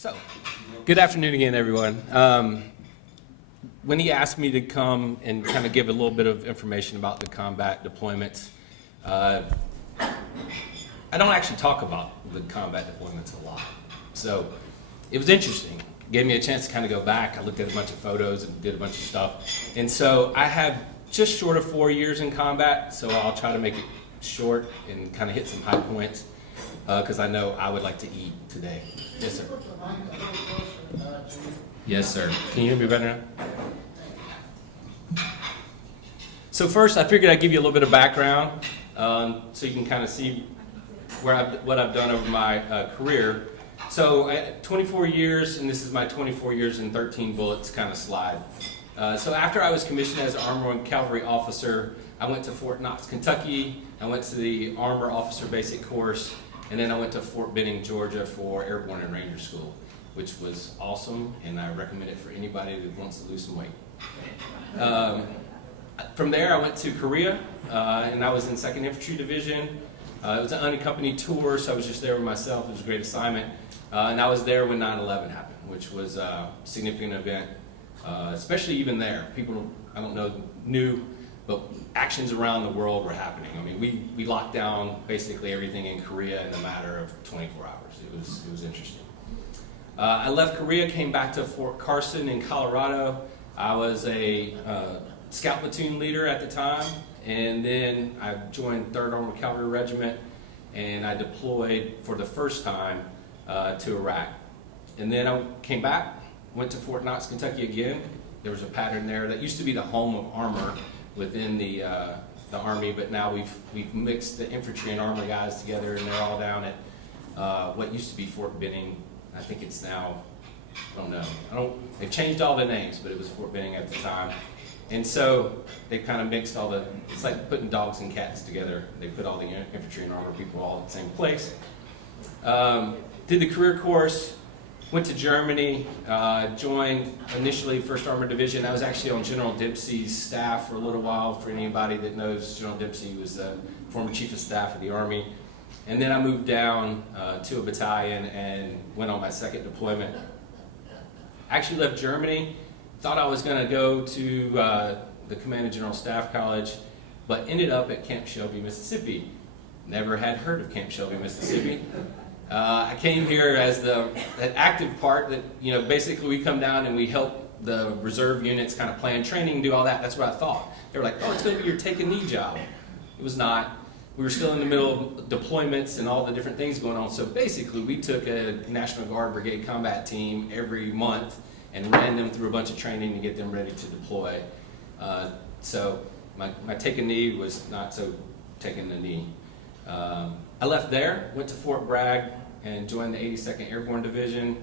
So, good afternoon again, everyone. When he asked me to come and kind of give a little bit of information about the combat deployments, I don't actually talk about the combat deployments a lot. So, it was interesting. Gave me a chance to kind of go back. I looked at a bunch of photos and did a bunch of stuff. And so, I have just short of 4 years in combat, so I'll try to make it short and kind of hit some high points because I know I would like to eat today. Yes, sir. Yes, sir. Can you hear me better now? So first, I figured I'd give you a little bit of background so you can kind of see what I've done over my career. So 24 years, and this is my 24 years and 13 bullets kind of slide. So after I was commissioned as an Armor and Cavalry officer, I went to Fort Knox, Kentucky. I went to the Armor Officer Basic Course, and then I went to Fort Benning, Georgia for Airborne and Ranger School, which was awesome, and I recommend it for anybody that wants to lose some weight. From there, I went to Korea, and I was in 2nd Infantry Division. It was an unaccompanied tour, so I was just there with myself. It was a great assignment. And I was there when 9/11 happened, which was a significant event, especially even there. People, I don't know, knew, but actions around the world were happening. I mean, we locked down basically everything in Korea in a matter of 24 hours. It was interesting. I left Korea, came back to Fort Carson in Colorado. I was a scout platoon leader at the time, and then I joined 3rd Armored Cavalry Regiment, and I deployed for the first time to Iraq. And then I came back, went to Fort Knox, Kentucky again. There was a pattern there that used to be the home of armor within the Army, but now we've mixed the infantry and armor guys together, and they're all down at what used to be Fort Benning. I think it's now, I don't know. They've changed all the names, but it was Fort Benning at the time. And so they kind of mixed all it's like putting dogs and cats together. They put all the infantry and armor people all in the same place. Did the career course, went to Germany, joined initially 1st Armored Division. I was actually on General Dempsey's staff for a little while. For anybody that knows, General Dempsey was the former Chief of Staff of the Army. And then I moved down to a battalion and went on my 2nd deployment. Actually left Germany, thought I was going to go to the Command and General Staff College, but ended up at Camp Shelby, Mississippi. Never had heard of Camp Shelby, Mississippi. I came here as that active part that, you know, basically we come down and we help the reserve units kind of plan training, do all that. That's what I thought. They were like, oh, it's going to be your take a knee job. It was not. We were still in the middle of deployments and all the different things going on. So basically we took a National Guard Brigade combat team every month and ran them through a bunch of training to get them ready to deploy. So my take a knee was not so taking the knee. I left there, went to Fort Bragg, and joined the 82nd Airborne Division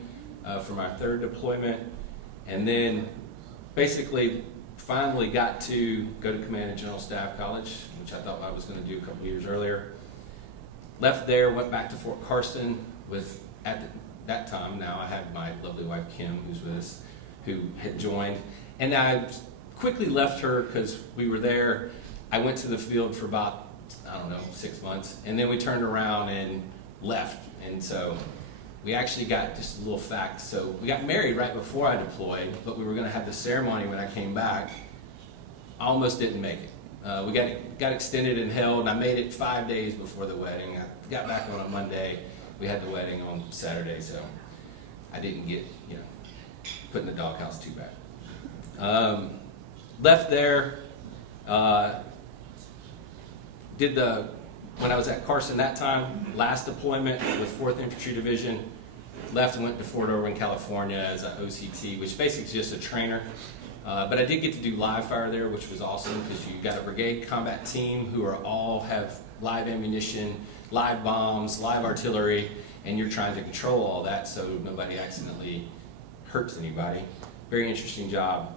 for my 3rd deployment, and then basically finally got to go to Command and General Staff College, which I thought I was going to do a couple years earlier. Left there, went back to Fort Carson with, at that time, now I had my lovely wife Kim, who's with us, who had joined, and I quickly left her because we were there. I went to the field for about, I don't know, 6 months, and then we turned around and left. And so we actually got just a little fact. So we got married right before I deployed, but we were going to have the ceremony when I came back. I almost didn't make it. We got extended and held, and I made it 5 days before the wedding. I got back on a Monday. We had the wedding on Saturday, so I didn't get, put in the doghouse too bad. Left there. When I was at Carson that time, last deployment with 4th Infantry Division, left and went to Fort Irwin, California as an OCT, which basically is just a trainer. But I did get to do live fire there, which was awesome because you got a brigade combat team who all have live ammunition, live bombs, live artillery, and you're trying to control all that so nobody accidentally hurts anybody. Very interesting job.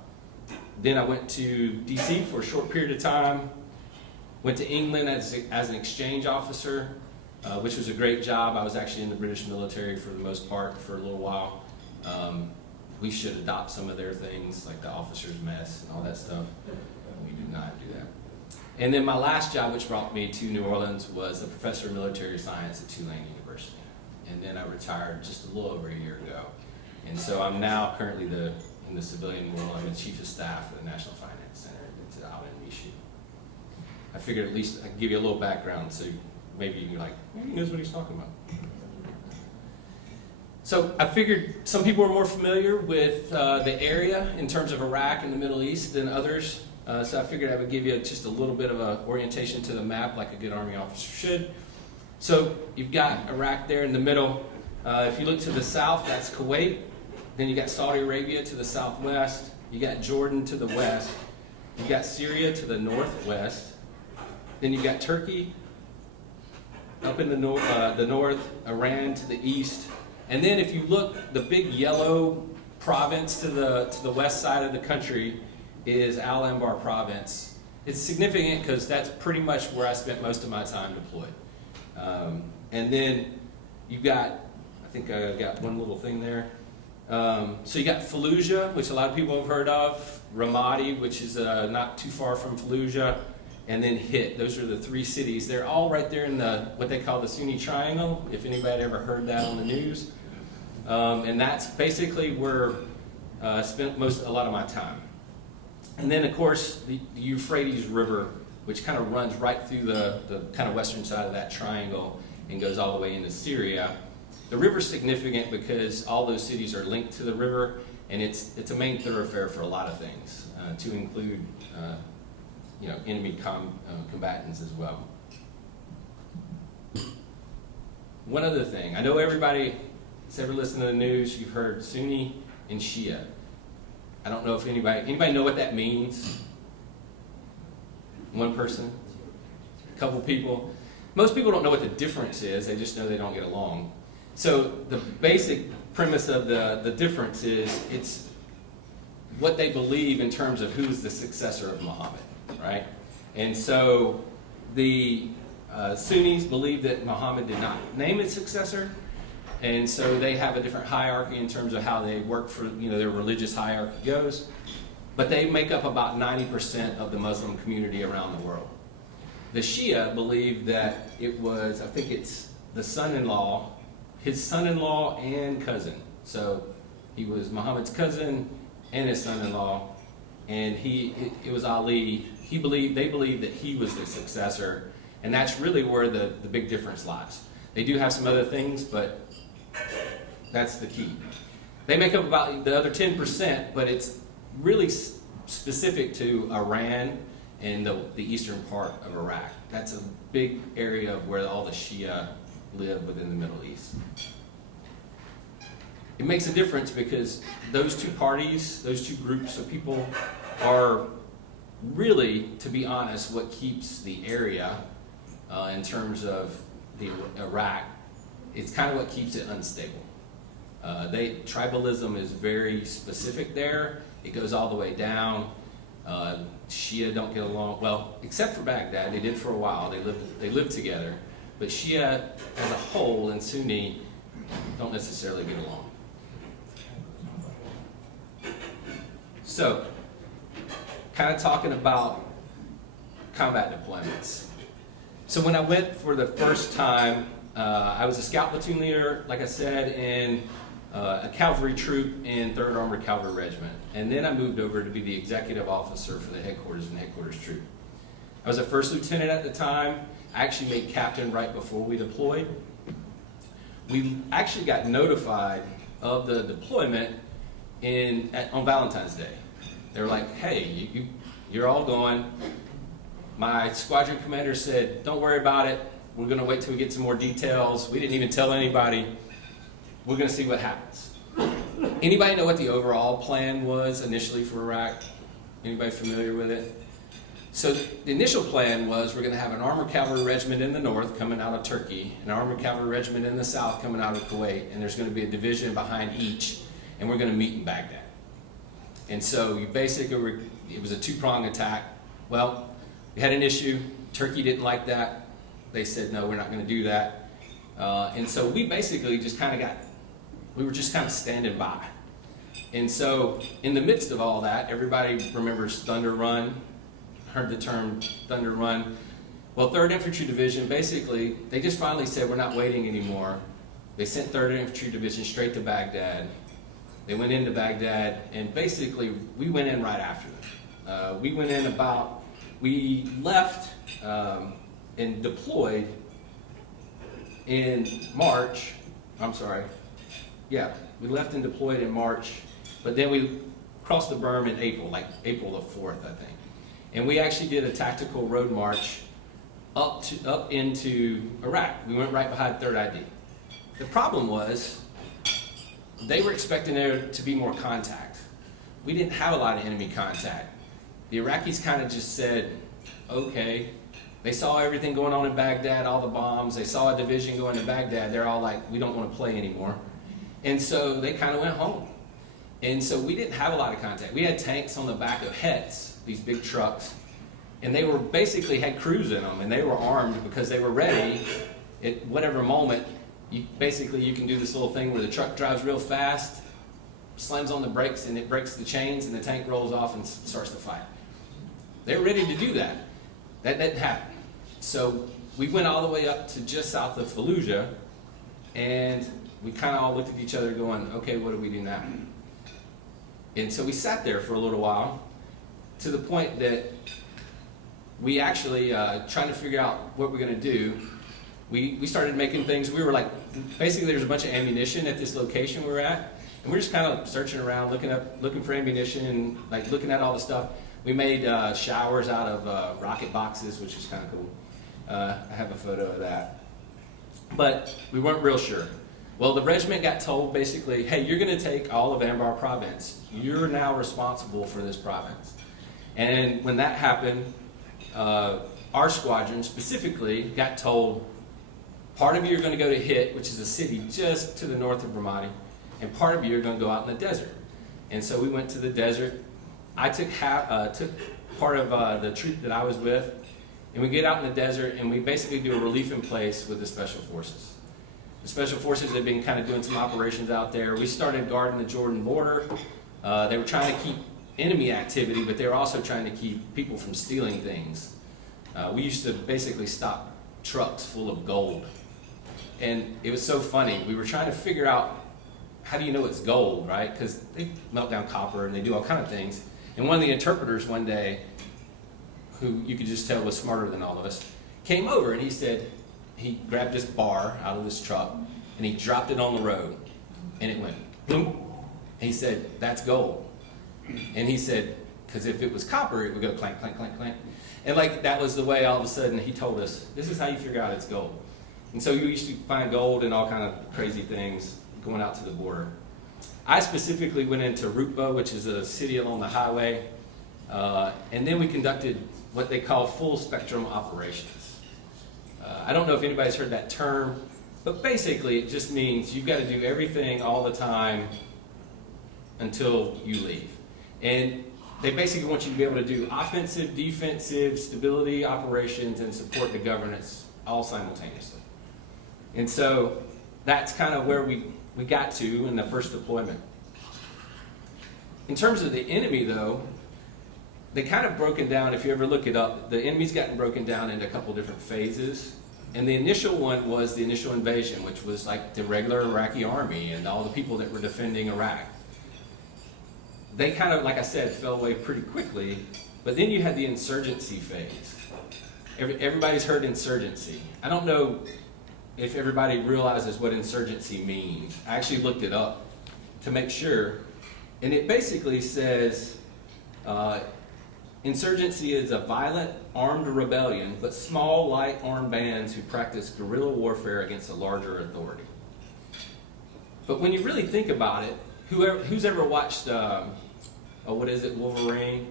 Then I went to DC for a short period of time. Went to England as an exchange officer, which was a great job. I was actually in the British military for the most part for a little while. We should adopt some of their things, like the officer's mess and all that stuff. We do not do that. And then my last job, which brought me to New Orleans, was a professor of military science at Tulane University. And then I retired just a little over a year ago. And so I'm now currently in the civilian world. I'm the chief of staff for the National Finance Center. It's out in Michigan. I figured at least I'd give you a little background so maybe you're like, he knows what he's talking about. So I figured some people are more familiar with the area in terms of Iraq and the Middle East than others. So I figured I would give you just a little bit of an orientation to the map like a good Army officer should. So you've got Iraq there in the middle. If you look to the south, that's Kuwait. Then you got Saudi Arabia to the southwest. You got Jordan to the west. You got Syria to the northwest. Then you got Turkey up in the north, Iran to the east. And then if you look, the big yellow province to the west side of the country is Al-Anbar province. It's significant because that's pretty much where I spent most of my time deployed. And then you've got, I think I got one little thing there. So you got Fallujah, which a lot of people have heard of, Ramadi, which is not too far from Fallujah, and then Hit. Those are the three cities. They're all right there in what they call the Sunni Triangle, if anybody ever heard that on the news. And that's basically where I spent a lot of my time. And then, of course, the Euphrates River, which kind of runs right through the kind of western side of that triangle and goes all the way into Syria. The river's significant because all those cities are linked to the river, and it's a main thoroughfare for a lot of things, to include enemy combatants as well. One other thing, I know everybody that's ever listened to the news, you've heard Sunni and Shia. I don't know if anybody know what that means? One person? A couple people? Most people don't know what the difference is, they just know they don't get along. So the basic premise of the difference is it's what they believe in terms of who's the successor of Muhammad, right? And so the Sunnis believe that Muhammad did not name his successor, and so they have a different hierarchy in terms of how they work for, their religious hierarchy goes. But they make up about 90% of the Muslim community around the world. The Shia believe that it was, I think it's the son-in-law, his son-in-law and cousin. So he was Muhammad's cousin and his son-in-law, and it was Ali. They believed that he was the successor, and that's really where the big difference lies. They do have some other things, but that's the key. They make up about the other 10%, but it's really specific to Iran and the eastern part of Iraq. That's a big area of where all the Shia live within the Middle East. It makes a difference because those two parties, those two groups of people are really, to be honest, what keeps the area in terms of the Iraq, it's kind of what keeps it unstable. Tribalism is very specific there. It goes all the way down. Shia don't get along, well, except for Baghdad. They did for a while. They lived together. But Shia as a whole and Sunni don't necessarily get along. So, kind of talking about combat deployments. So when I went for the first time, I was a scout platoon leader, like I said, in a cavalry troop in 3rd Armored Cavalry Regiment. And then I moved over to be the executive officer for the headquarters and headquarters troop. I was a first lieutenant at the time. I actually made captain right before we deployed. We actually got notified of the deployment on Valentine's Day. They were like, hey, you're all going. My squadron commander said, don't worry about it. We're going to wait till we get some more details. We didn't even tell anybody. We're going to see what happens. Anybody know what the overall plan was initially for Iraq? Anybody familiar with it? So the initial plan was we're going to have an armored cavalry regiment in the north coming out of Turkey, an armored cavalry regiment in the south coming out of Kuwait, and there's going to be a division behind each, and we're going to meet in Baghdad. And so it was a two-pronged attack. Well, we had an issue. Turkey didn't like that. They said, no, we're not going to do that. And so we basically we were just kind of standing by. And so in the midst of all that, everybody remembers Thunder Run, heard the term Thunder Run. Well, 3rd Infantry Division, basically, they just finally said, we're not waiting anymore. They sent 3rd Infantry Division straight to Baghdad. They went into Baghdad, and basically we went in right after them. We left and deployed in March. We left and deployed in March, but then we crossed the berm in April, like April the 4th, I think. And we actually did a tactical road march up into Iraq. We went right behind 3rd ID. The problem was they were expecting there to be more contact. We didn't have a lot of enemy contact. The Iraqis kind of just said, okay. They saw everything going on in Baghdad, all the bombs. They saw a division going to Baghdad. They're all like, we don't want to play anymore. And so they kind of went home. And so we didn't have a lot of contact. We had tanks on the back of Hets, these big trucks, and they were basically had crews in them, and they were armed because they were ready at whatever moment. You can do this little thing where the truck drives real fast, slams on the brakes, and it breaks the chains, and the tank rolls off and starts to fight. They're ready to do that. That didn't happen. So we went all the way up to just south of Fallujah, and we kind of all looked at each other going, okay, what do we do now? And so we sat there for a little while, to the point that we actually, trying to figure out what we're going to do, we started making things. We were like, basically there's a bunch of ammunition at this location we were at, and we're just kind of searching around, looking for ammunition, and like looking at all the stuff. We made showers out of rocket boxes, which is kind of cool. I have a photo of that. But we weren't real sure. Well, the regiment got told basically, hey, you're going to take all of Anbar province. You're now responsible for this province. And when that happened, our squadron specifically got told, part of you are going to go to Hit, which is a city just to the north of Ramadi, and part of you are going to go out in the desert. And so we went to the desert. I took part of the troop that I was with, and we get out in the desert, and we basically do a relief in place with the Special Forces. The Special Forces had been kind of doing some operations out there. We started guarding the Jordan border. They were trying to keep enemy activity, but they were also trying to keep people from stealing things. We used to basically stop trucks full of gold. And it was so funny. We were trying to figure out, how do you know it's gold, right? Because they melt down copper and they do all kind of things. And one of the interpreters one day, who you could just tell was smarter than all of us, came over and he said, he grabbed this bar out of this truck and he dropped it on the road and it went boom. And he said, that's gold. And he said, because if it was copper, it would go clank, clank, clank, clank. And like that was the way all of a sudden he told us, this is how you figure out it's gold. And so you used to find gold and all kind of crazy things going out to the border. I specifically went into Rutba, which is a city along the highway, and then we conducted what they call full spectrum operations. I don't know if anybody's heard that term, but basically it just means you've got to do everything all the time until you leave. And they basically want you to be able to do offensive, defensive, stability operations, and support the governance all simultaneously. And so that's kind of where we got to in the first deployment. In terms of the enemy, though, they kind of broken down, if you ever look it up, the enemy's gotten broken down into a couple different phases. And the initial one was the initial invasion, which was like the regular Iraqi army and all the people that were defending Iraq. They kind of, like I said, fell away pretty quickly. But then you had the insurgency phase. Everybody's heard insurgency. I don't know if everybody realizes what insurgency means. I actually looked it up to make sure. And it basically says, insurgency is a violent armed rebellion, but small, light armed bands who practice guerrilla warfare against a larger authority. But when you really think about it, who's ever watched, what is it, Wolverine?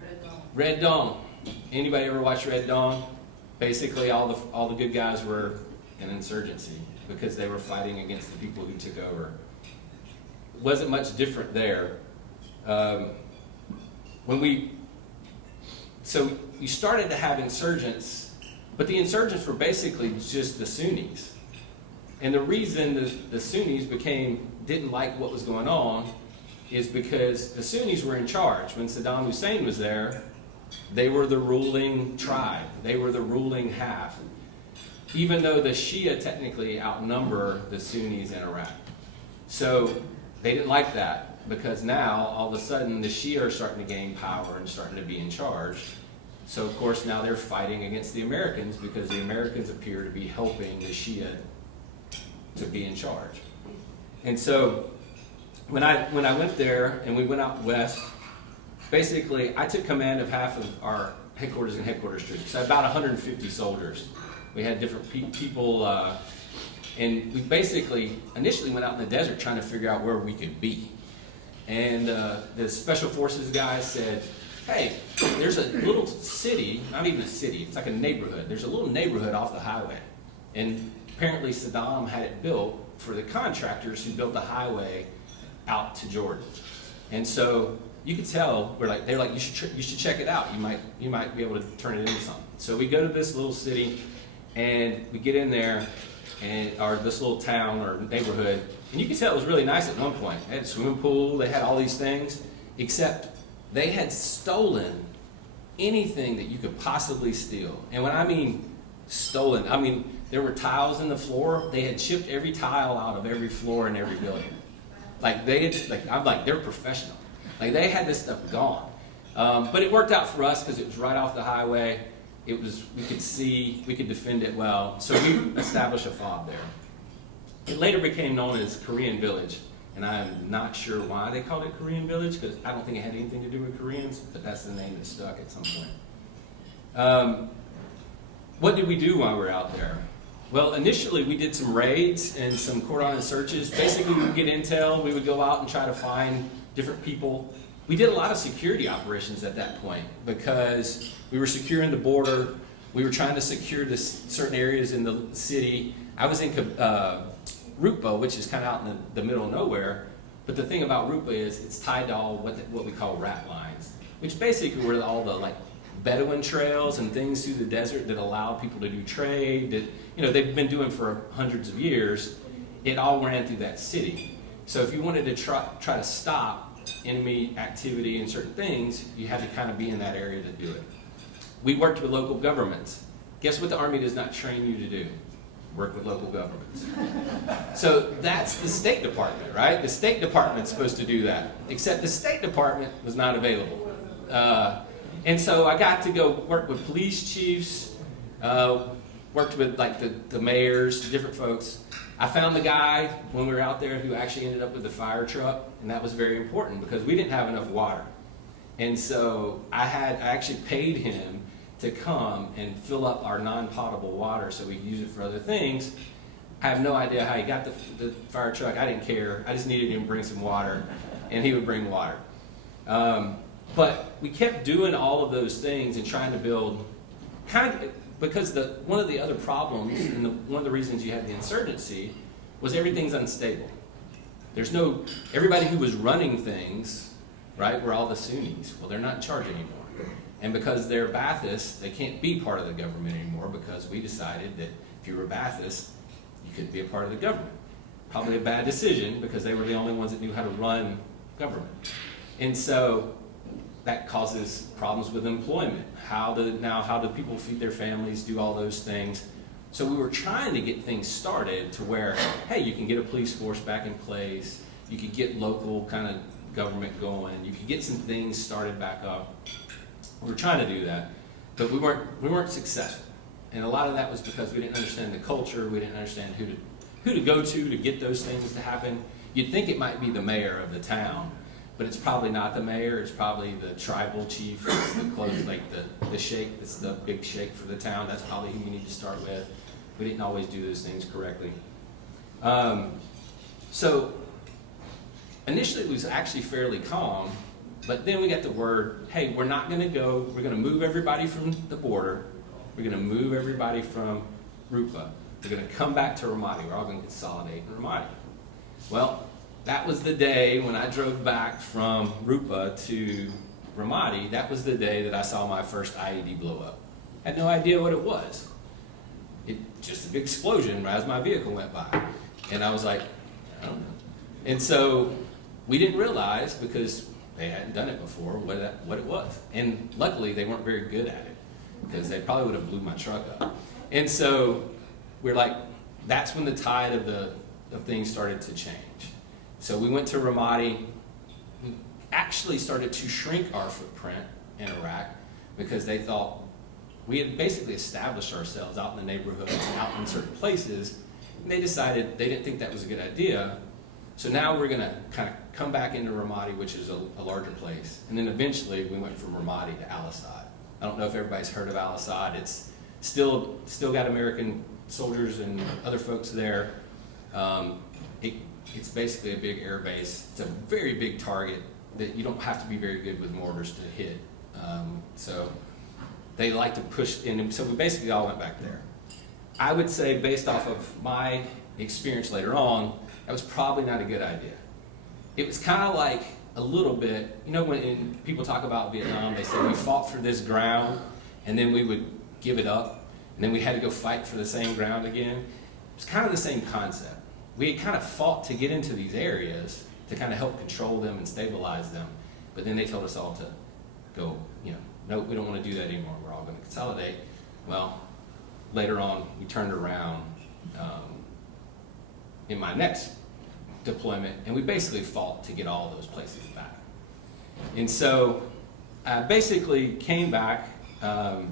Red Dawn. Red Dawn. Anybody ever watch Red Dawn? Basically, all the good guys were in insurgency because they were fighting against the people who took over. It wasn't much different there. So you started to have insurgents, but the insurgents were basically just the Sunnis. And the reason the Sunnis didn't like what was going on is because the Sunnis were in charge. When Saddam Hussein was there, they were the ruling tribe. They were the ruling half. Even though the Shia technically outnumber the Sunnis in Iraq. So they didn't like that because now all of a sudden the Shia are starting to gain power and starting to be in charge. So of course now they're fighting against the Americans because the Americans appear to be helping the Shia to be in charge. And so when I went there and we went out west, basically I took command of half of our headquarters and headquarters troops, so about 150 soldiers. We had different people, and we basically initially went out in the desert trying to figure out where we could be. And the special forces guys said, hey, there's a little city, not even a city, it's like a neighborhood. There's a little neighborhood off the highway. And apparently Saddam had it built for the contractors who built the highway out to Jordan. And so you could tell, they're like, you should check it out. You might be able to turn it into something. So we go to this little city and we get in there, or this little town or neighborhood, and you can tell it was really nice at one point. They had a swimming pool, they had all these things, except they had stolen anything that you could possibly steal. And when I mean stolen, I mean there were tiles in the floor. They had chipped every tile out of every floor in every building. I'm like, they're professional. Like they had this stuff gone. But it worked out for us because it was right off the highway. We could see, we could defend it well. So we established a fob there. It later became known as Korean Village. And I'm not sure why they called it Korean Village, because I don't think it had anything to do with Koreans, but that's the name that stuck at some point. What did we do while we were out there? Well, initially we did some raids and some cordon searches. Basically we would get intel, we would go out and try to find different people. We did a lot of security operations at that point because we were securing the border, we were trying to secure certain areas in the city. I was in Rupa, which is kind of out in the middle of nowhere, but the thing about Rupa is it's tied to all what we call rat lines, which basically were all the Bedouin trails and things through the desert that allow people to do trade that they've been doing for hundreds of years. It all ran through that city. So if you wanted to try to stop enemy activity and certain things, you had to kind of be in that area to do it. We worked with local governments. Guess what the Army does not train you to do? Work with local governments. So that's the State Department, right? The State Department's supposed to do that, except the State Department was not available. And so I got to go work with police chiefs, worked with the mayors, different folks. I found the guy when we were out there who actually ended up with the fire truck, and that was very important because we didn't have enough water. And so I actually paid him to come and fill up our non-potable water so we could use it for other things. I have no idea how he got the fire truck. I didn't care. I just needed him to bring some water, and he would bring water. But we kept doing all of those things and trying to build because one of the other problems and one of the reasons you had the insurgency was everything's unstable. Everybody who was running things, right, were all the Sunnis. Well, they're not in charge anymore. And because they're Baathists, they can't be part of the government anymore because we decided that if you were Baathist, you couldn't be a part of the government. Probably a bad decision because they were the only ones that knew how to run government. And so that causes problems with employment. How do people feed their families, do all those things? So we were trying to get things started to where, hey, you can get a police force back in place, you could get local kind of government going, you could get some things started back up. We were trying to do that, but we weren't successful. And a lot of that was because we didn't understand the culture, we didn't understand who to go to get those things to happen. You'd think it might be the mayor of the town, but it's probably not the mayor, it's probably the tribal chief, it's the sheikh, that's the big sheikh for the town. That's probably who you need to start with. We didn't always do those things correctly. So initially it was actually fairly calm, but then we got the word, hey, we're not gonna go, we're gonna move everybody from the border, we're gonna move everybody from Rupa, we're gonna come back to Ramadi, we're all gonna consolidate in Ramadi. Well, that was the day when I drove back from Rupa to Ramadi. That was the day that I saw my first IED blow up. I had no idea what it was. Just a big explosion as my vehicle went by. And I was like, I don't know. And so we didn't realize, because they hadn't done it before, what it was. And luckily they weren't very good at it, because they probably would have blew my truck up. And so we're like, that's when the tide of things started to change. So we went to Ramadi. We actually started to shrink our footprint in Iraq because they thought we had basically established ourselves out in the neighborhoods, out in certain places, and they decided they didn't think that was a good idea. So now we're going to kind of come back into Ramadi, which is a larger place. And then eventually we went from Ramadi to Al-Assad. I don't know if everybody's heard of Al-Assad. It's still got American soldiers and other folks there. It's basically a big air base. It's a very big target that you don't have to be very good with mortars to hit. So they like to push in, so we basically all went back there. I would say, based off of my experience later on, that was probably not a good idea. It was kind of like a little bit, you know, when people talk about Vietnam, they say we fought for this ground and then we would give it up and then we had to go fight for the same ground again. It's kind of the same concept. We had kind of fought to get into these areas to kind of help control them and stabilize them, but then they told us all to go, you know, no, we don't want to do that anymore. We're all going to consolidate. Well, later on, we turned around in my next deployment, and we basically fought to get all those places back. And so I basically came back. I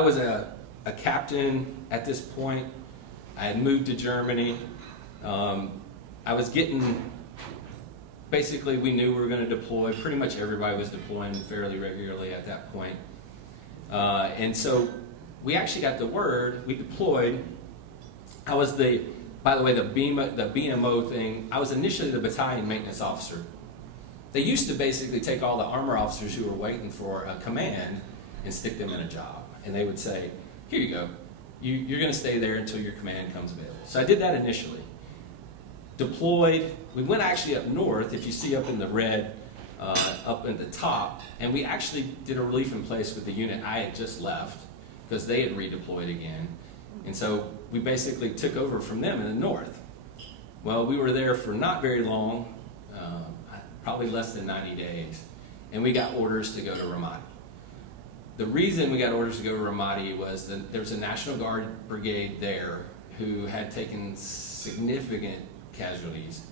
was a captain at this point. I had moved to Germany. I was getting, basically we knew we were going to deploy. Pretty much everybody was deploying fairly regularly at that point. And so we actually got the word, we deployed. I was by the way, the BMO thing, I was initially the battalion maintenance officer. They used to basically take all the armor officers who were waiting for a command and stick them in a job. And they would say, here you go, you're going to stay there until your command comes available. So I did that initially. Deployed, we went actually up north, if you see up in the red, up at the top, and we actually did a relief in place with the unit I had just left because they had redeployed again. And so we basically took over from them in the north. Well, we were there for not very long, probably less than 90 days, and we got orders to go to Ramadi. The reason we got orders to go to Ramadi was that there was a National Guard brigade there who had taken significant casualties,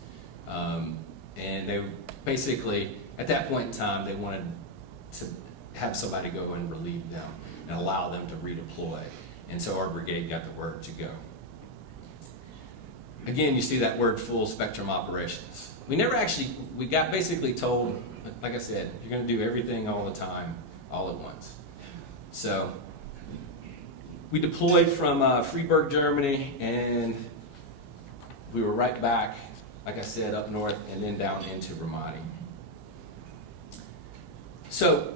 and they basically, at that point in time, they wanted to have somebody go and relieve them and allow them to redeploy. And so our brigade got the word to go. Again, you see that word full spectrum operations. We got basically told, like I said, you're going to do everything all the time, all at once. So we deployed from Freiburg, Germany, and we were right back, like I said, up north and then down into Ramadi. So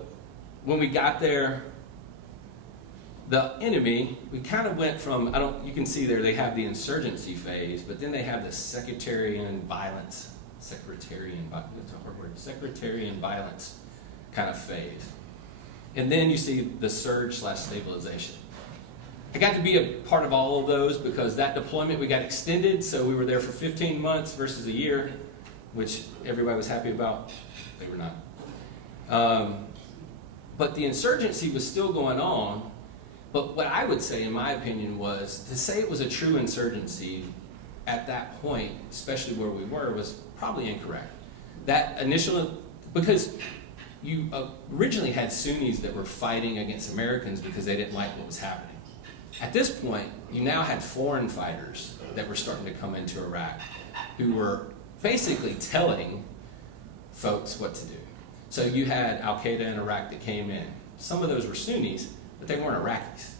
when we got there, the enemy, we kind of went from, you can see there they have the insurgency phase, but then they have the sectarian violence kind of phase. And then you see the surge/stabilization. I got to be a part of all of those because that deployment we got extended, so we were there for 15 months versus a year, which everybody was happy about. They were not. But the insurgency was still going on. But what I would say, in my opinion, was to say it was a true insurgency at that point, especially where we were, was probably incorrect. That initial, because you originally had Sunnis that were fighting against Americans because they didn't like what was happening. At this point, you now had foreign fighters that were starting to come into Iraq who were basically telling folks what to do. So you had Al-Qaeda in Iraq that came in. Some of those were Sunnis, but they weren't Iraqis.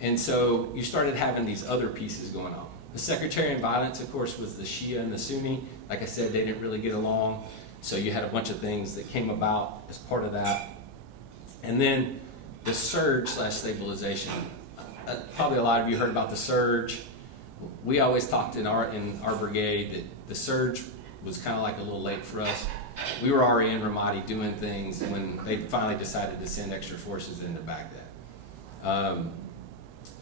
And so you started having these other pieces going on. The sectarian violence, of course, was the Shia and the Sunni. Like I said, they didn't really get along. So you had a bunch of things that came about as part of that. And then the surge/stabilization. Probably a lot of you heard about the surge. We always talked in our brigade that the surge was kind of like a little late for us. We were already in Ramadi doing things when they finally decided to send extra forces into Baghdad.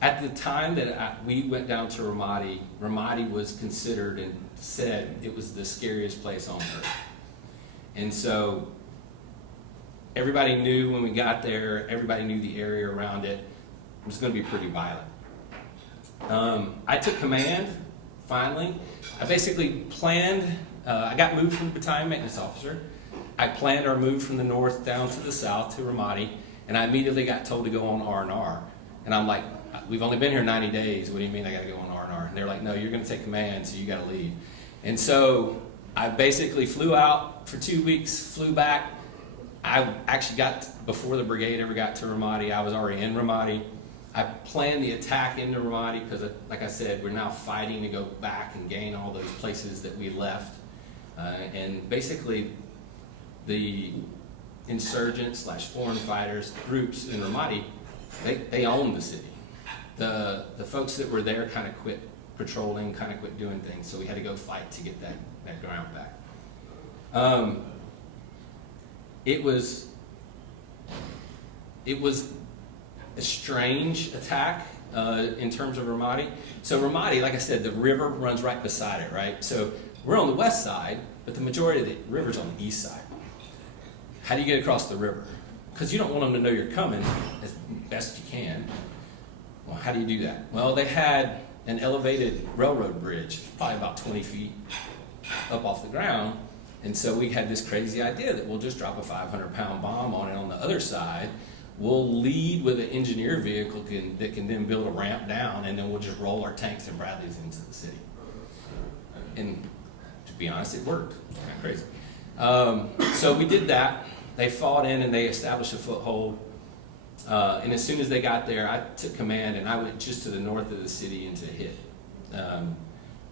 At the time that we went down to Ramadi, Ramadi was considered and said it was the scariest place on earth. And so everybody knew when we got there, everybody knew the area around it. It was going to be pretty violent. I took command finally, I basically planned, I got moved from battalion maintenance officer. I planned our move from the north down to the south to Ramadi, and I immediately got told to go on R&R. And I'm like, we've only been here 90 days. What do you mean I got to go on R&R? And they're like, no, you're going to take command, so you got to leave. And so I basically flew out for 2 weeks, flew back. I actually got, before the brigade ever got to Ramadi, I was already in Ramadi. I planned the attack into Ramadi because, like I said, we're now fighting to go back and gain all those places that we left. And basically, the insurgents / foreign fighters groups in Ramadi, they owned the city. The folks that were there kind of quit patrolling, kind of quit doing things, so we had to go fight to get that ground back. It was a strange attack in terms of Ramadi. So Ramadi, like I said, the river runs right beside it, right? So we're on the west side, but the majority of the river's on the east side. How do you get across the river? Because you don't want them to know you're coming as best you can. Well, how do you do that? Well, they had an elevated railroad bridge, probably about 20 feet up off the ground. And so we had this crazy idea that we'll just drop a 500-pound bomb on it on the other side. We'll lead with an engineer vehicle that can then build a ramp down, and then we'll just roll our tanks and Bradleys into the city. And to be honest, it worked. It's kind of crazy. So we did that. They fought in and they established a foothold. And as soon as they got there, I took command and I went just to the north of the city into hit.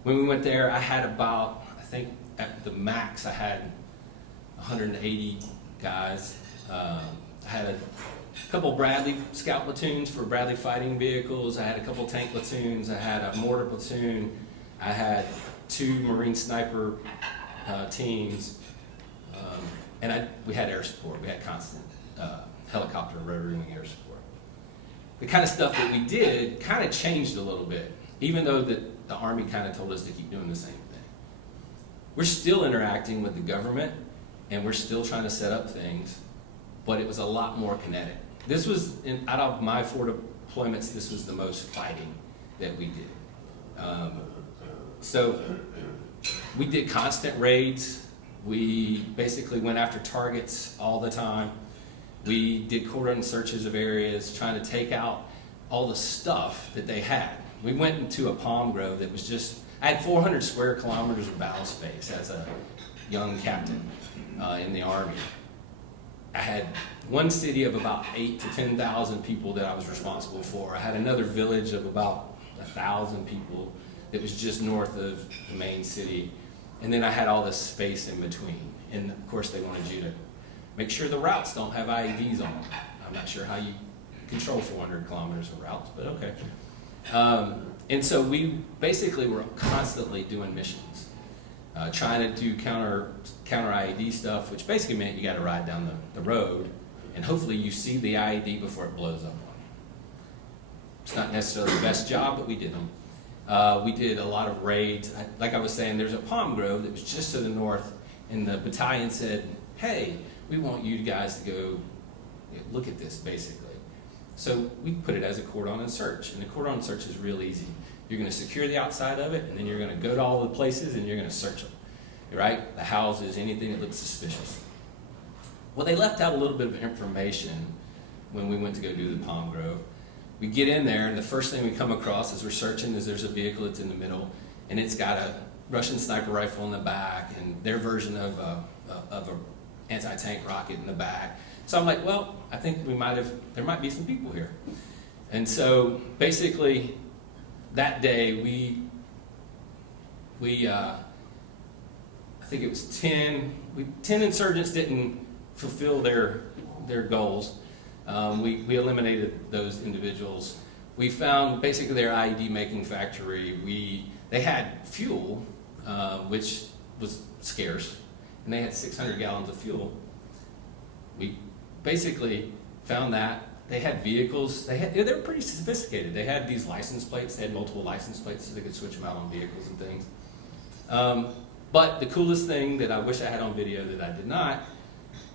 When we went there, I had about, I think at the max, I had 180 guys. I had a couple Bradley scout platoons for Bradley fighting vehicles. I had a couple tank platoons. I had a mortar platoon. I had 2 Marine sniper teams. And we had air support. We had constant helicopter and rotary wing air support. The kind of stuff that we did kind of changed a little bit, even though the Army kind of told us to keep doing the same thing. We're still interacting with the government, and we're still trying to set up things, but it was a lot more kinetic. This was, out of my 4 deployments, this was the most fighting that we did. So we did constant raids. We basically went after targets all the time. We did cordon searches of areas, trying to take out all the stuff that they had. We went into a palm grove that was just, I had 400 square kilometers of battle space as a young captain in the Army. I had one city of about 8,000 to 10,000 people that I was responsible for. I had another village of about 1,000 people that was just north of the main city. And then I had all this space in between. And of course they wanted you to make sure the routes don't have IEDs on them. I'm not sure how you control 400 kilometers of routes, but okay. And so we basically were constantly doing missions, trying to do counter IED stuff, which basically meant you got to ride down the road, and hopefully you see the IED before it blows up on you. It's not necessarily the best job, but we did them. We did a lot of raids. Like I was saying, there's a palm grove that was just to the north, and the battalion said, hey, we want you guys to go look at this, basically. So we put it as a cordon search, and the cordon search is real easy. You're going to secure the outside of it, and then you're going to go to all the places, and you're going to search them, right? The houses, anything that looks suspicious. Well, they left out a little bit of information when we went to go do the palm grove. We get in there, and the first thing we come across as we're searching is there's a vehicle that's in the middle, and it's got a Russian sniper rifle in the back, and their version of a anti-tank rocket in the back. So I'm like, well, I think there might be some people here. And so basically that day I think it was 10 insurgents didn't fulfill their goals. We eliminated those individuals. We found basically their IED making factory. They had fuel, which was scarce, and they had 600 gallons of fuel. We basically found that. They had vehicles. They were pretty sophisticated. They had these license plates. They had multiple license plates, so they could switch them out on vehicles and things. But the coolest thing that I wish I had on video that I did not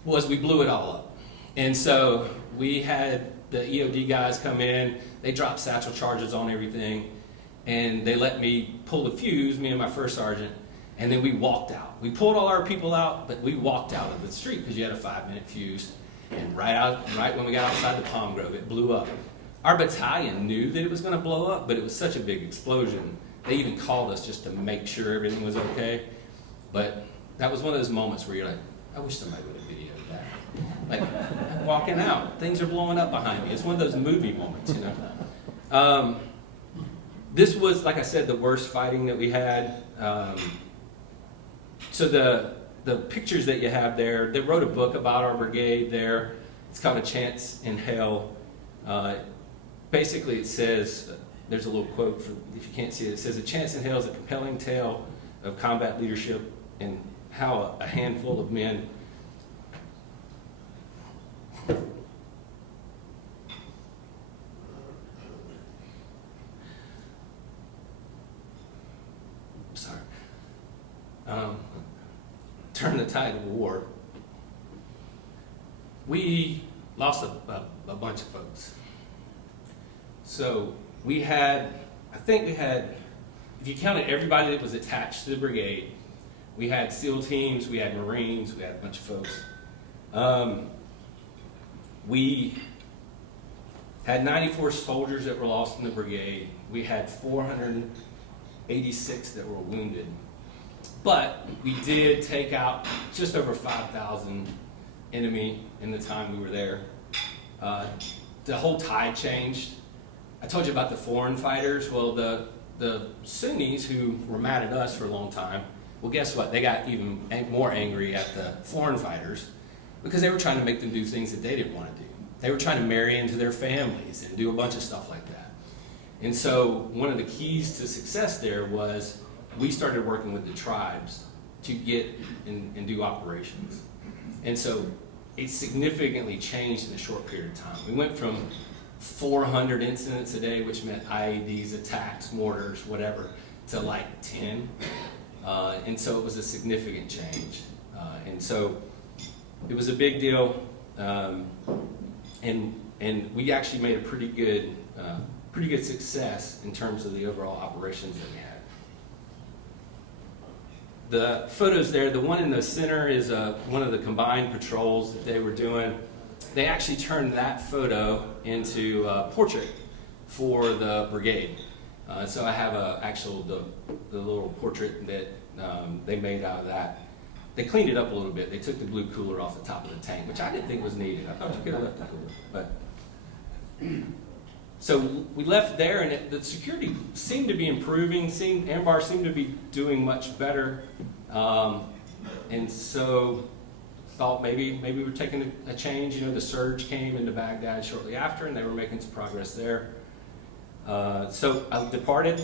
was we blew it all up. And so we had the EOD guys come in. They dropped satchel charges on everything. and they let me pull the fuse, me and my first sergeant, and then we walked out. We pulled all our people out, but we walked out of the street because you had a 5-minute fuse. And right when we got outside the palm grove, it blew up. Our battalion knew that it was going to blow up, but it was such a big explosion. They even called us just to make sure everything was okay. But that was one of those moments where you're like, I wish somebody would have videoed that. Like, walking out, things are blowing up behind me. It's one of those movie moments, you know. This was, like I said, the worst fighting that we had. So the pictures that you have there, they wrote a book about our brigade there. It's called A Chance in Hell. Basically, it says, there's a little quote, if you can't see it, it says, "A Chance in Hell is a compelling tale of combat leadership and how a handful of men turn the tide of the war." We lost a bunch of folks. So we had, I think we had, if you counted everybody that was attached to the brigade, we had SEAL teams, we had Marines, we had a bunch of folks. We had 94 soldiers that were lost in the brigade. We had 486 that were wounded. But we did take out just over 5,000 enemy in the time we were there. The whole tide changed. I told you about the foreign fighters. Well, the Sunnis who were mad at us for a long time, well, guess what? They got even more angry at the foreign fighters because they were trying to make them do things that they didn't want to do. They were trying to marry into their families and do a bunch of stuff like that. And so one of the keys to success there was we started working with the tribes to get and do operations. And so it significantly changed in a short period of time. We went from 400 incidents a day, which meant IEDs, attacks, mortars, whatever, to like 10. And so it was a significant change. And so it was a big deal. And we actually made a pretty good success in terms of the overall operations that we had. The photos there, the one in the center is one of the combined patrols that they were doing. They actually turned that photo into a portrait for the brigade. So I have the little portrait that they made out of that. They cleaned it up a little bit. They took the blue cooler off the top of the tank, which I didn't think was needed. I thought you could have left the cooler. But so we left there, and the security seemed to be improving. Ambar seemed to be doing much better, and so thought maybe we were taking a change. You know, the surge came into Baghdad shortly after, and they were making some progress there. So I departed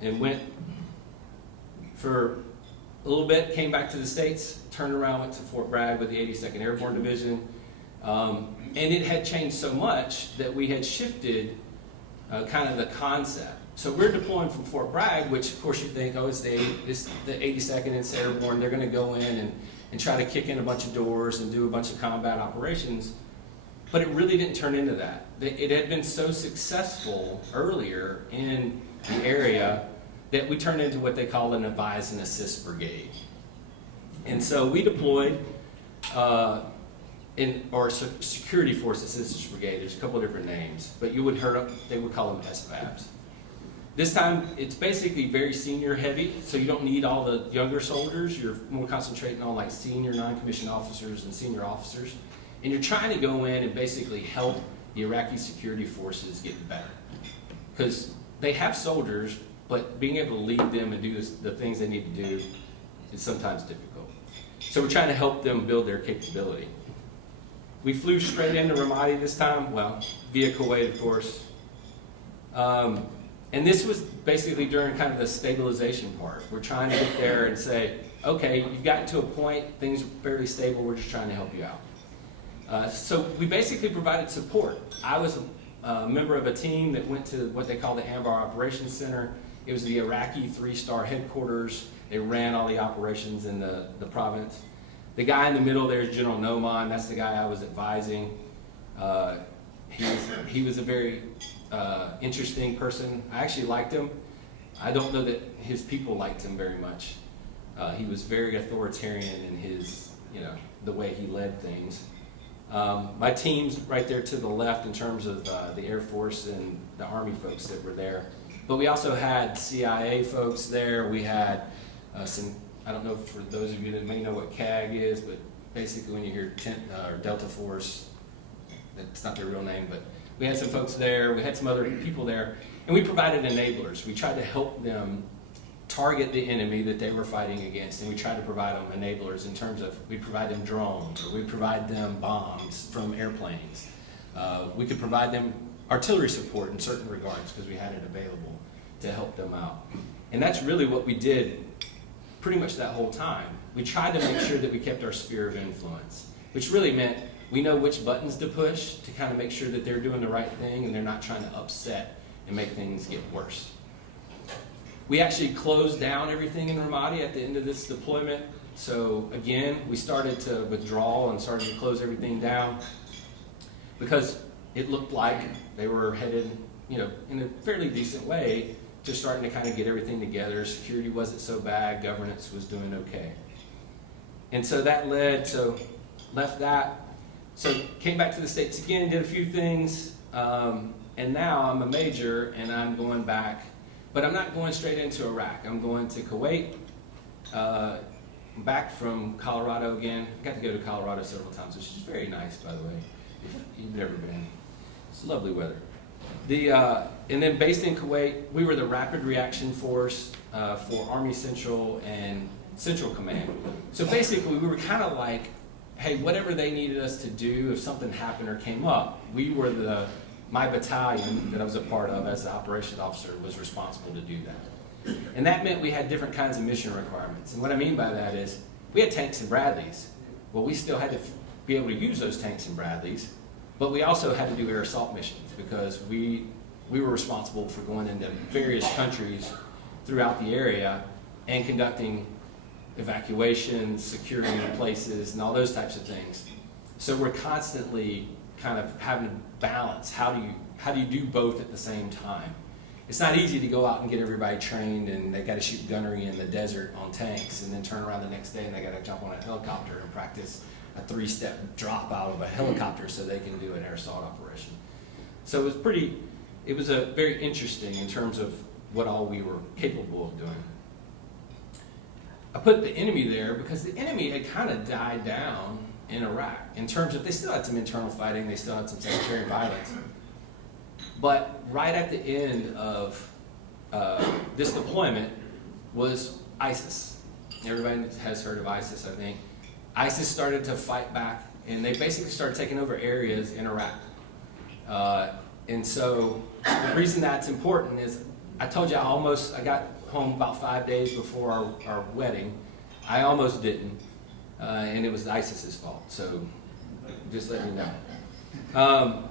and went for a little bit, came back to the States, turned around, went to Fort Bragg with the 82nd Airborne Division. And it had changed so much that we had shifted kind of the concept. So we're deploying from Fort Bragg, which of course you think, oh, it's the 82nd, it's Airborne, they're going to go in and try to kick in a bunch of doors and do a bunch of combat operations. But it really didn't turn into that. It had been so successful earlier in the area that we turned into what they call an advise and assist brigade. And so we deployed in our Security Force Assistance Brigade. There's a couple of different names, but you would they would call them SFABs. This time, it's basically very senior heavy, so you don't need all the younger soldiers. You're more concentrating on like senior non-commissioned officers and senior officers. And you're trying to go in and basically help the Iraqi security forces get better. Because they have soldiers, but being able to lead them and do the things they need to do is sometimes difficult. So we're trying to help them build their capability. We flew straight into Ramadi this time, well, via Kuwait, of course. And this was basically during kind of the stabilization part. We're trying to get there and say, okay, you've gotten to a point, things are fairly stable, we're just trying to help you out. So we basically provided support. I was a member of a team that went to what they call the Ambar Operations Center. It was the Iraqi 3-star headquarters. They ran all the operations in the province. The guy in the middle there is General Noman. That's the guy I was advising. He was a very interesting person. I actually liked him. I don't know that his people liked him very much. He was very authoritarian in his, the way he led things. My team's right there to the left in terms of the Air Force and the Army folks that were there. But we also had CIA folks there. We had some, I don't know for those of you that may know what CAG is, but basically when you hear or Delta Force, that's not their real name, but we had some folks there. We had some other people there. And we provided enablers. We tried to help them target the enemy that they were fighting against, and we tried to provide them enablers in terms of we provide them drones, or we provide them bombs from airplanes. We could provide them artillery support in certain regards because we had it available to help them out. And that's really what we did pretty much that whole time. We tried to make sure that we kept our sphere of influence, which really meant we know which buttons to push to kind of make sure that they're doing the right thing and they're not trying to upset and make things get worse. We actually closed down everything in Ramadi at the end of this deployment. So again, we started to withdraw and started to close everything down because it looked like they were headed, in a fairly decent way, just starting to kind of get everything together. Security wasn't so bad, governance was doing okay. And so that left that. So came back to the States again, did a few things, and now I'm a major and I'm going back. But I'm not going straight into Iraq. I'm going to Kuwait. I'm back from Colorado again. I got to go to Colorado several times, which is very nice, by the way, if you've never been. It's lovely weather. And then based in Kuwait, we were the Rapid Reaction Force for Army Central and Central Command. So basically, we were kind of like, hey, whatever they needed us to do, if something happened or came up, we were my battalion that I was a part of as the operations officer was responsible to do that. And that meant we had different kinds of mission requirements. And what I mean by that is we had tanks and Bradleys. Well, we still had to be able to use those tanks and Bradleys, but we also had to do air assault missions because we were responsible for going into various countries throughout the area and conducting evacuations, securing places, and all those types of things. So we're constantly kind of having to balance how do you do both at the same time. It's not easy to go out and get everybody trained and they got to shoot gunnery in the desert on tanks and then turn around the next day and they got to jump on a helicopter and practice a 3-step drop out of a helicopter so they can do an air assault operation. So it was a very interesting in terms of what all we were capable of doing. I put the enemy there because the enemy had kind of died down in Iraq in terms of they still had some internal fighting, they still had some sectarian violence. But right at the end of this deployment was ISIS. Everybody has heard of ISIS, I think. ISIS started to fight back, and they basically started taking over areas in Iraq. And so the reason that's important is I told you I got home about 5 days before our wedding. I almost didn't. And it was ISIS's fault, so just let me know.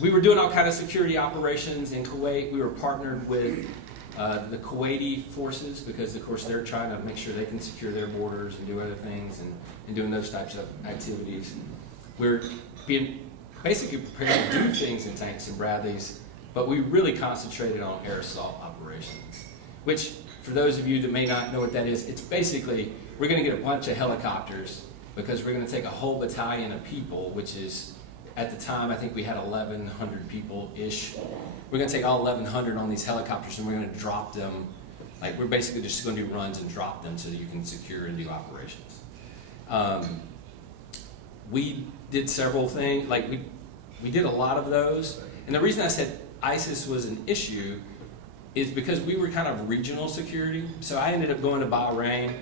We were doing all kind of security operations in Kuwait. We were partnered with the Kuwaiti forces because, of course, they're trying to make sure they can secure their borders and do other things and doing those types of activities. We're being basically prepared to do things in tanks and Bradleys, but we really concentrated on air assault operations, which, for those of you that may not know what that is, it's basically we're going to get a bunch of helicopters because we're going to take a whole battalion of people, which is, at the time, I think we had 1,100 people-ish. We're going to take all 1,100 on these helicopters and we're going to drop them. Like, we're basically just going to do runs and drop them so that you can secure and do operations. We did several things. Like, we did a lot of those. And the reason I said ISIS was an issue is because we were kind of regional security. So I ended up going to Bahrain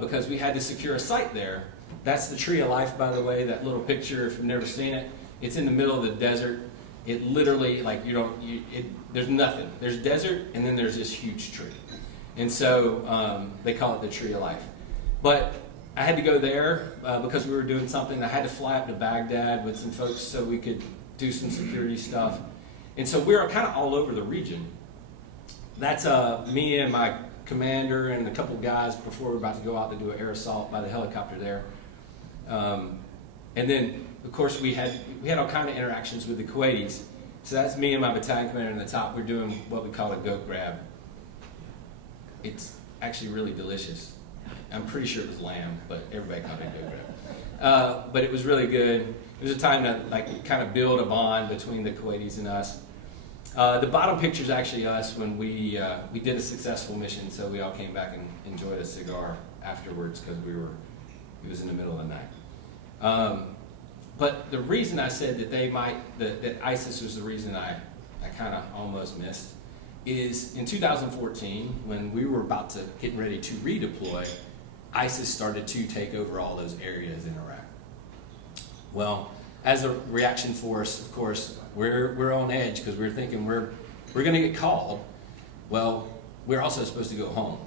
because we had to secure a site there. That's the Tree of Life, by the way, that little picture, if you've never seen it. It's in the middle of the desert. It literally, like, there's nothing. There's desert, and then there's this huge tree. And so they call it the Tree of Life. But I had to go there because we were doing something. I had to fly up to Baghdad with some folks so we could do some security stuff. And so we were kind of all over the region. That's me and my commander and a couple guys before we were about to go out to do an air assault by the helicopter there. And then, of course, we had all kind of interactions with the Kuwaitis. So that's me and my battalion commander in the top. We're doing what we call a goat grab. It's actually really delicious. I'm pretty sure it was lamb, but everybody called it goat grab. But it was really good. It was a time to like kind of build a bond between the Kuwaitis and us. The bottom picture is actually us when we did a successful mission, so we all came back and enjoyed a cigar afterwards because it was in the middle of the night. But the reason I said that that ISIS was the reason I kind of almost missed is in 2014, when we were about to get ready to redeploy, ISIS started to take over all those areas in Iraq. Well, as a reaction force, of course, we're on edge because we're thinking we're going to get called. Well, we're also supposed to go home.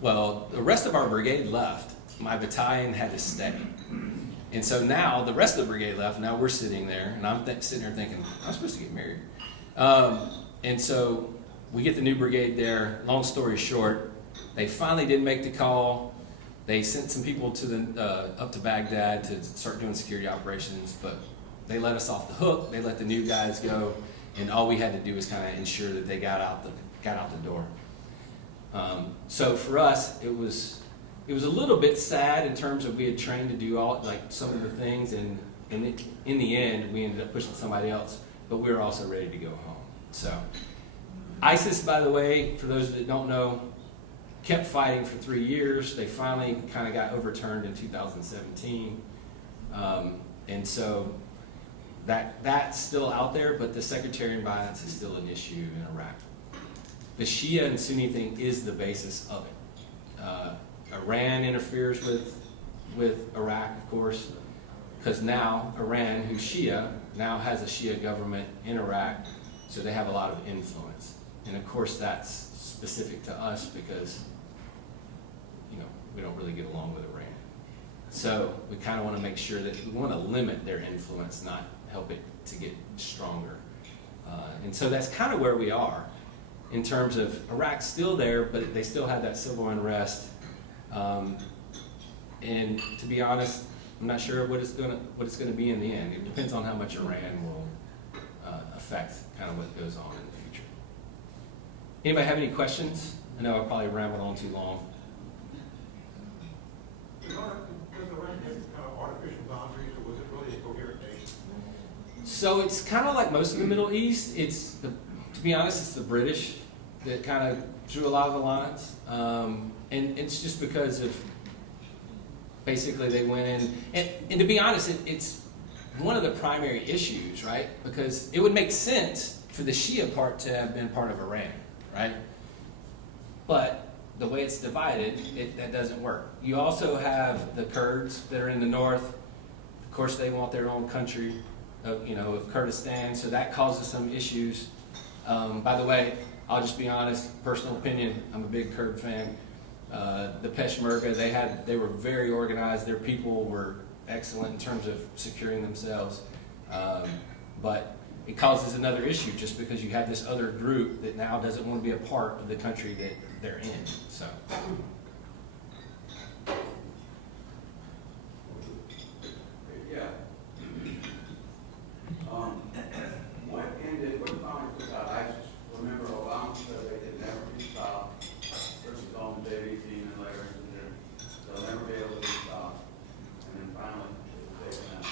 Well, the rest of our brigade left. My battalion had to stay. And so now the rest of the brigade left. Now we're sitting there, and I'm sitting there thinking, I'm supposed to get married. And so we get the new brigade there. Long story short, they finally did make the call. They sent some people to up to Baghdad to start doing security operations, but they let us off the hook. They let the new guys go, and all we had to do was kind of ensure that they got out the door. So for us, it was a little bit sad in terms of we had trained to do some of the things, and in the end, we ended up pushing somebody else, but we were also ready to go home. So ISIS, by the way, for those that don't know, kept fighting for 3 years. They finally kind of got overturned in 2017. And so that's still out there, but the sectarian violence is still an issue in Iraq. The Shia and Sunni thing is the basis of it. Iran interferes with Iraq, of course, because now Iran, who's Shia, now has a Shia government in Iraq, so they have a lot of influence. And of course that's specific to us because, we don't really get along with Iran. So we kind of want to make sure that we want to limit their influence, not help it to get stronger. And so that's kind of where we are in terms of Iraq's still there, but they still have that civil unrest. And to be honest, I'm not sure what it's going to be in the end. It depends on how much Iran will affect kind of what goes on in the future. Anybody have any questions? I know I probably rambled on too long. Does Iran have kind of artificial boundaries, or was it really a coherent nation? So it's kind of like most of the Middle East. To be honest, it's the British that kind of drew a lot of the lines. And it's just because of basically they went in. And to be honest, it's one of the primary issues, right? Because it would make sense for the Shia part to have been part of Iran, right? But the way it's divided, that doesn't work. You also have the Kurds that are in the north. Of course, they want their own country, of Kurdistan, so that causes some issues. By the way, I'll just be honest, personal opinion, I'm a big Kurd fan. The Peshmerga, they were very organized. Their people were excellent in terms of securing themselves. But it causes another issue just because you have this other group that now doesn't want to be a part of the country that they're in. So. Yeah. What finally took out ISIS? Remember Obama said they could never be stopped. First was on the J.V. team and later they'll never be able to be stopped. And then finally it was taken out.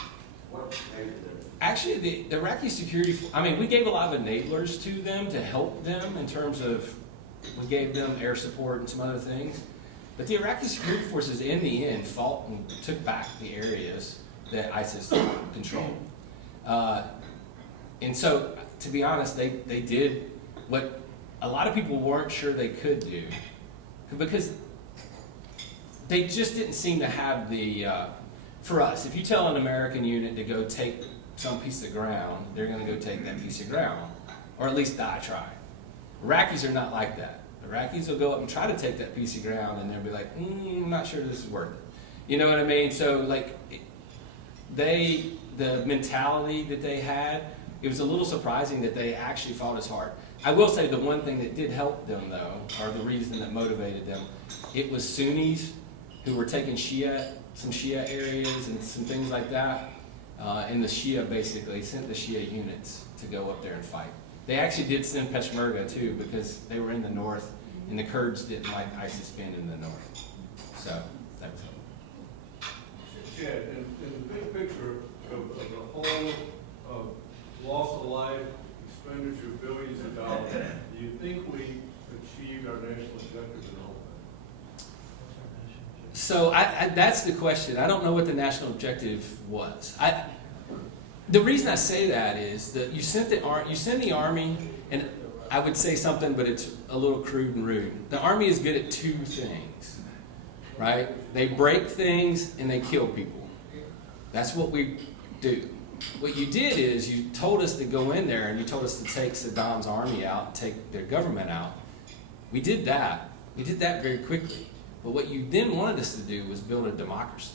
What made it different? Actually, the Iraqi security, we gave a lot of enablers to them to help them in terms of, we gave them air support and some other things. But the Iraqi security forces in the end fought and took back the areas that ISIS controlled. And so, to be honest, they did what a lot of people weren't sure they could do. Because they just didn't seem to have the, for us, if you tell an American unit to go take some piece of ground, they're going to go take that piece of ground, or at least die trying. Iraqis are not like that. Iraqis will go up and try to take that piece of ground, and they'll be like, I'm not sure this is worth it. You know what I mean? So, the mentality that they had, it was a little surprising that they actually fought as hard. I will say the one thing that did help them, though, or the reason that motivated them, it was Sunnis who were taking some Shia areas and some things like that. And the Shia basically sent the Shia units to go up there and fight. They actually did send Peshmerga too, because they were in the north, and the Kurds didn't like ISIS being in the north. So that was it. Chad, in the big picture of the whole of loss of life, expenditure of billions of dollars, do you think we achieved our national objective in all of So that's the question. I don't know what the national objective was. The reason I say that is that you send the Army, and I would say something, but it's a little crude and rude. The Army is good at two things, right? They break things and they kill people. That's what we do. What you did is you told us to go in there and you told us to take Saddam's army out, take their government out. We did that. We did that very quickly. But what you then wanted us to do was build a democracy.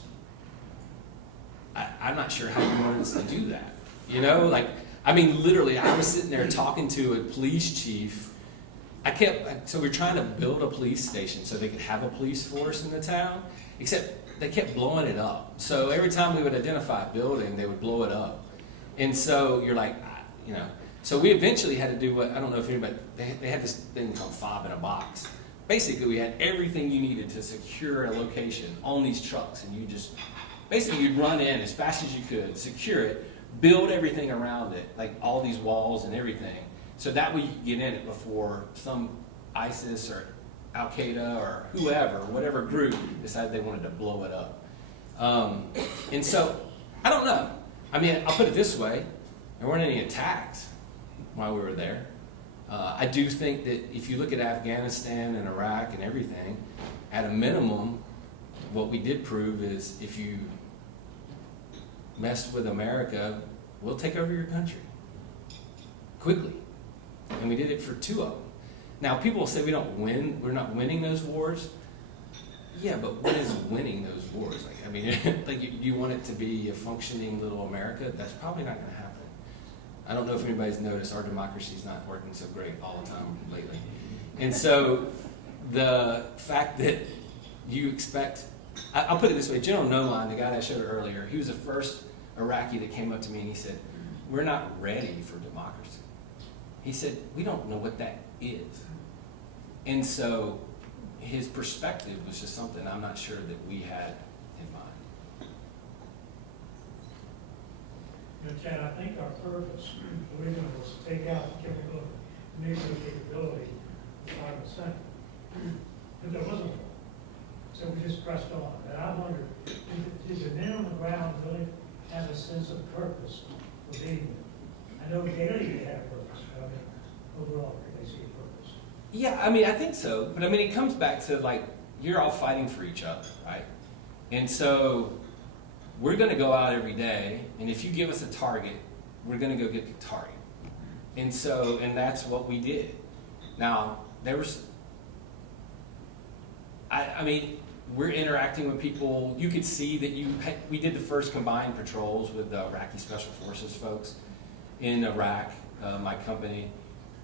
I'm not sure how you wanted us to do that. You know, like, I mean, literally, I was sitting there talking to a police chief. So we're trying to build a police station so they could have a police force in the town, except they kept blowing it up. So every time we would identify a building, they would blow it up. And so you're like, you know. So we eventually had to do what, I don't know if anybody, they had this thing called fob in a box. Basically, we had everything you needed to secure a location on these trucks, and you'd run in as fast as you could, secure it, build everything around it, like all these walls and everything, so that way you could get in it before some ISIS or Al Qaeda or whoever, whatever group, decided they wanted to blow it up. And so, I don't know. I mean, I'll put it this way: there weren't any attacks while we were there. I do think that if you look at Afghanistan and Iraq and everything, at a minimum, what we did prove is if you mess with America, we'll take over your country quickly. And we did it for 2 of them. Now, people will say we're not winning those wars. Yeah, but what is winning those wars? Like, I mean, like you want it to be a functioning little America? That's probably not going to happen. I don't know if anybody's noticed our democracy is not working so great all the time lately. And so the fact that you expect, I'll put it this way, General Noman, the guy that I showed earlier, he was the first Iraqi that came up to me and he said, we're not ready for democracy. He said, we don't know what that is. And so his perspective was just something I'm not sure that we had in mind. You know, Chad, I think our purpose originally was to take out the nuclear capability of 5%. But there wasn't one. So we just pressed on. And I wonder, did the men on the ground really have a sense of purpose for being there? I know daily they have a purpose, but I mean, overall, they see a purpose. Yeah, I mean, I think so. But I mean, it comes back to like, you're all fighting for each other, right? And so we're going to go out every day, and if you give us a target, we're going to go get the target. And that's what we did. Now, there was, I mean, we're interacting with people. You could see that we did the first combined patrols with the Iraqi Special Forces folks in Iraq, my company,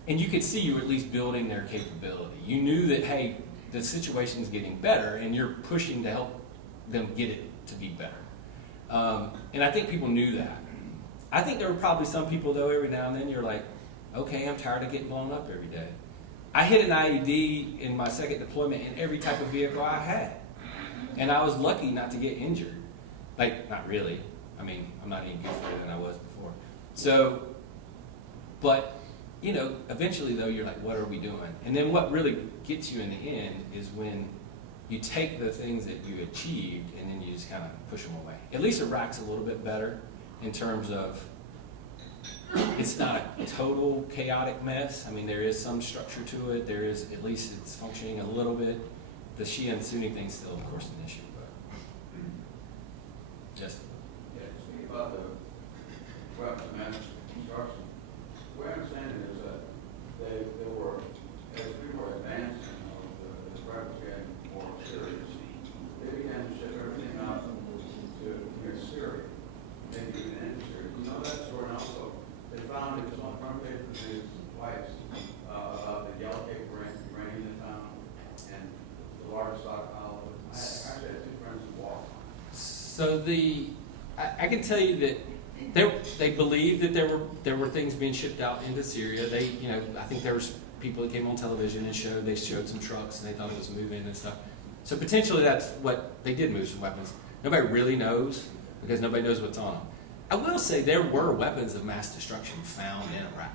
and you could see you were at least building their capability. You knew that, hey, the situation's getting better, and you're pushing to help them get it to be better. And I think people knew that. I think there were probably some people, though, every now and then you're like, okay, I'm tired of getting blown up every day. I hit an IED in my second deployment in every type of vehicle I had. And I was lucky not to get injured. Like, not really. I mean, I'm not any goofier than I was before. So, but, you know, eventually, though, you're like, what are we doing? And then what really gets you in the end is when you take the things that you achieved and then you just kind of push them away. At least Iraq's a little bit better in terms of it's not a total chaotic mess. I mean, there is some structure to it. There is, at least it's functioning a little bit. The Shia and Sunni thing's still, of course, an issue. But yes. Yeah, speaking about the weapons of mass destruction, what I understand is that they were, as we were advancing, the threat was getting more serious. They began to ship everything out to near Syria, maybe even into Syria. You know that story? And also, they found it was on the front page of the news twice about the Yellow Cake uranium town and the large stockpile. I actually had 2 friends who walked. So I can tell you that They believed that there were things being shipped out into Syria. I think there was people that came on television and they showed some trucks and they thought it was moving and stuff. So potentially that's what they did, move some weapons. Nobody really knows because nobody knows what's on them. I will say there were weapons of mass destruction found in Iraq.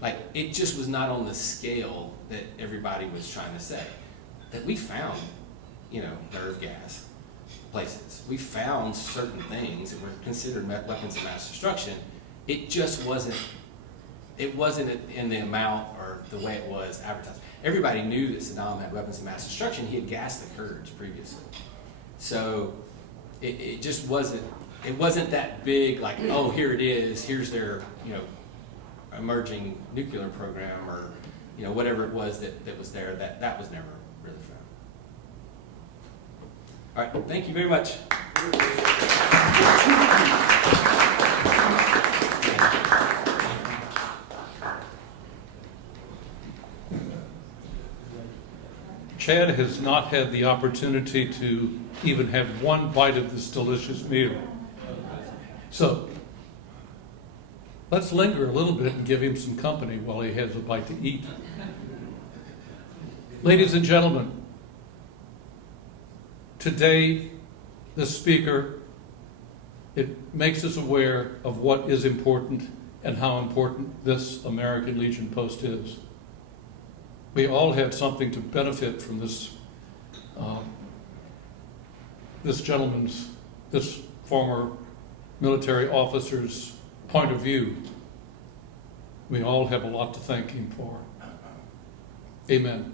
Like, it just was not on the scale that everybody was trying to say. That we found, nerve gas places. We found certain things that were considered weapons of mass destruction. It just wasn't in the amount or the way it was advertised. Everybody knew that Saddam had weapons of mass destruction. He had gassed the Kurds previously. So it just wasn't that big, like, oh, here it is, here's their, emerging nuclear program or, whatever it was that was there, that was never really found. All right, thank you very much. Chad has not had the opportunity to even have one bite of this delicious meal. So, let's linger a little bit and give him some company while he has a bite to eat. Ladies and gentlemen, today, the speaker, it makes us aware of what is important and how important this American Legion post is. We all had something to benefit from this this former military officer's point of view. We all have a lot to thank him for. Amen.